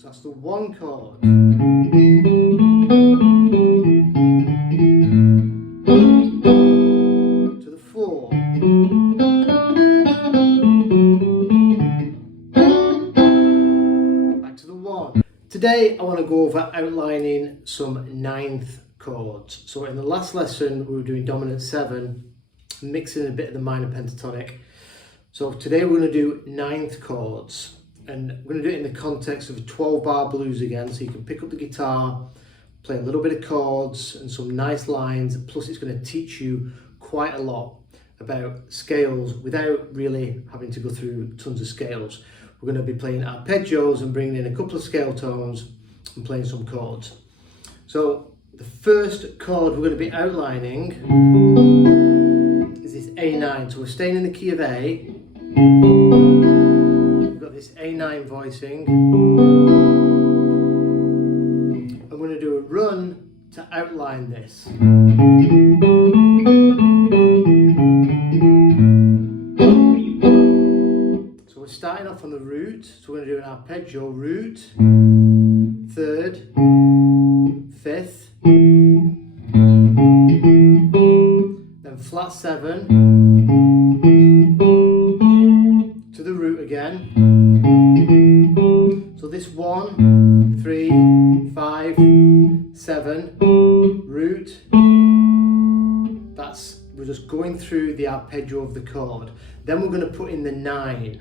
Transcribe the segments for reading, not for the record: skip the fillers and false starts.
So that's the 1 chord. To the 4. Back to the 1. Today I want to go over outlining some 9th chords. So in the last lesson we were doing dominant 7, mixing a bit of the minor pentatonic. So today we're going to do 9th chords, and we're going to do it in the context of a 12-bar blues again, so you can pick up the guitar, play a little bit of chords and some nice lines, plus it's going to teach you quite a lot about scales without really having to go through tons of scales. We're going to be playing arpeggios and bringing in a couple of scale tones and playing some chords. So the first chord we're going to be outlining is this A9. So we're staying in the key of A. We've got this A9 voicing. I'm going to do a run to outline this. So we're starting off on the root. So we're going to do an arpeggio root, 3rd, 5th, then flat 7 to the root again. So this 1, 3, 5, 7 root. We're just going through the arpeggio of the chord. Then we're going to put in the 9.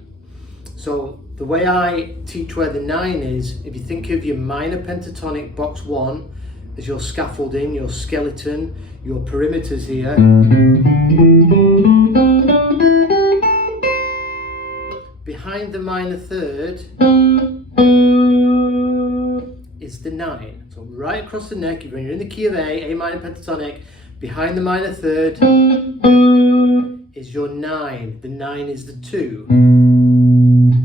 So the way I teach where the 9 is, if you think of your minor pentatonic box 1 as your scaffolding, your skeleton, your perimeters here. Behind the minor 3rd is the 9. So right across the neck, when you're in the key of A minor pentatonic, behind the minor 3rd is your 9. The 9 is the 2.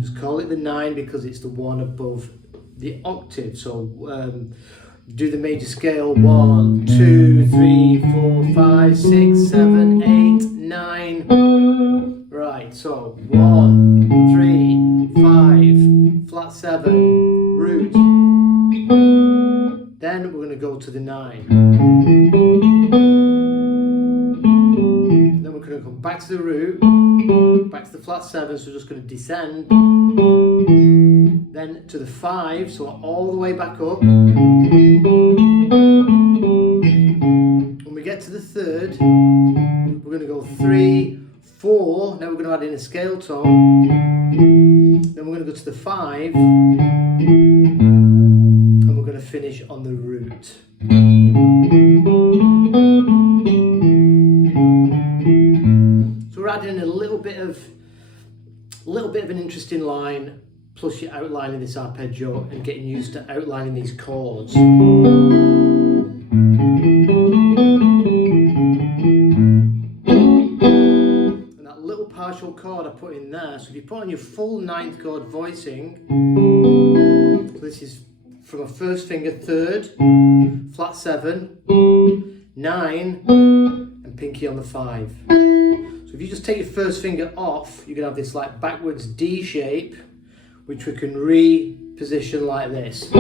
Just call it the 9 because it's the one above the octave. So do the major scale, 1, 2, 3, 4, 5, 6, 7, 8, 9. Right, so 1, 3, 5, flat 7, root. Then we're going to go to the 9. Then we're going to come back to the root, back to the flat 7, so we're just going to descend. Then to the 5, so all the way back up. When we get to the 3rd, we're going to go 3, 4, now we're going to add in a scale tone. Then we're going to go to the 5, and we're going to finish on the root. So we're adding a little bit of an interesting line, plus you're outlining this arpeggio and getting used to outlining these chords. And that little partial chord I put in there, so if you put on your full 9th chord voicing, so this is from a 1st finger 3rd, flat 7, 9, and pinky on the 5. So if you just take your 1st finger off, you're going to have this like backwards D shape, which we can reposition like this.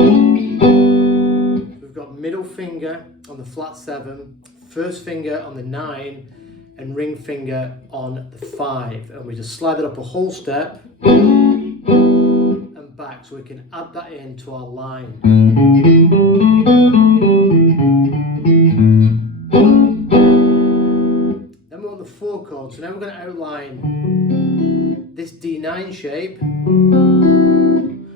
We've got middle finger on the flat 7, 1st finger on the 9, and ring finger on the 5. And we just slide it up a whole step and back, so we can add that into our line. Then we're on the 4 chord, so now we're going to outline this D9 shape.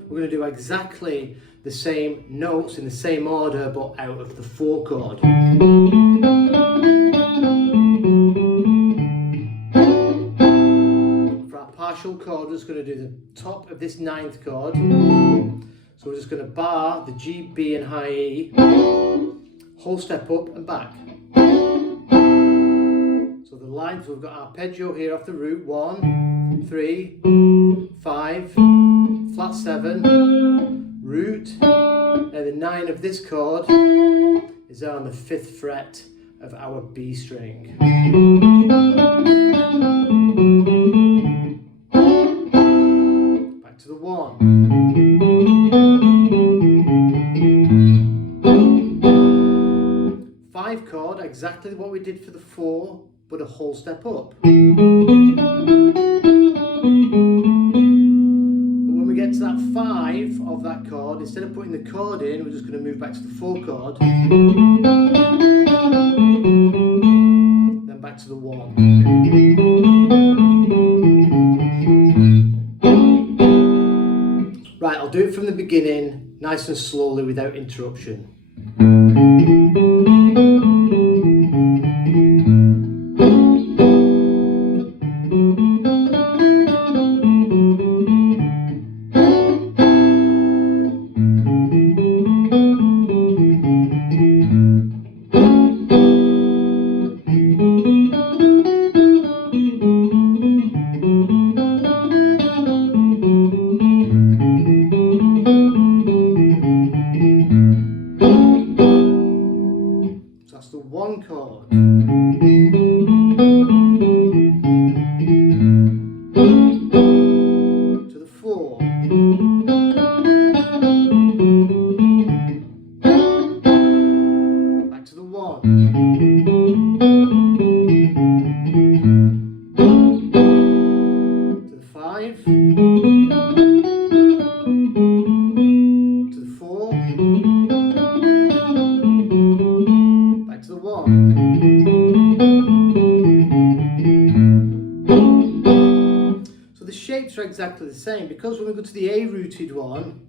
We're going to do exactly the same notes in the same order, but out of the 4 chord. For our partial chord, we're just going to do the top of this 9th chord. So we're just going to bar the G, B and high E, whole step up and back. So the lines, we've got arpeggio here off the root, 1, 3, 5, flat 7, root. Now the 9 of this chord is on the 5th fret of our B string. Back to the 1. chord, exactly what we did for the 4, but a whole step up. But when we get to that 5 of that chord, instead of putting the chord in, we're just going to move back to the 4 chord, then back to the 1. Right, I'll do it from the beginning, nice and slowly without interruption. That's the 1 chord. To the 4. Back to the 1. To the 5. To the 4. Back to the 1. So the shapes are exactly the same, because when we go to the A rooted one,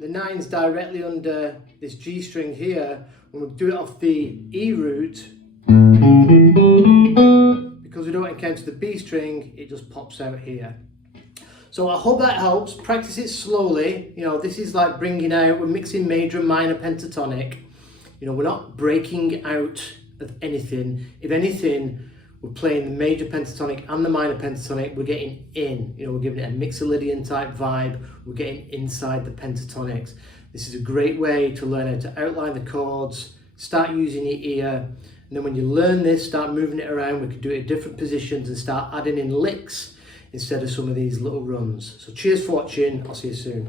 the 9's directly under this G string here. When we do it off the E root, because we don't encounter the B string, it just pops out here. So I hope that helps. Practice it slowly. You know, this is like bringing out, we're mixing major and minor pentatonic. You know, we're not breaking out of anything. If anything, we're playing the major pentatonic and the minor pentatonic. We're getting in. You know, we're giving it a Mixolydian type vibe. We're getting inside the pentatonics. This is a great way to learn how to outline the chords, start using your ear, and then when you learn this, start moving it around. We can do it in different positions and start adding in licks instead of some of these little runs. So cheers for watching. I'll see you soon.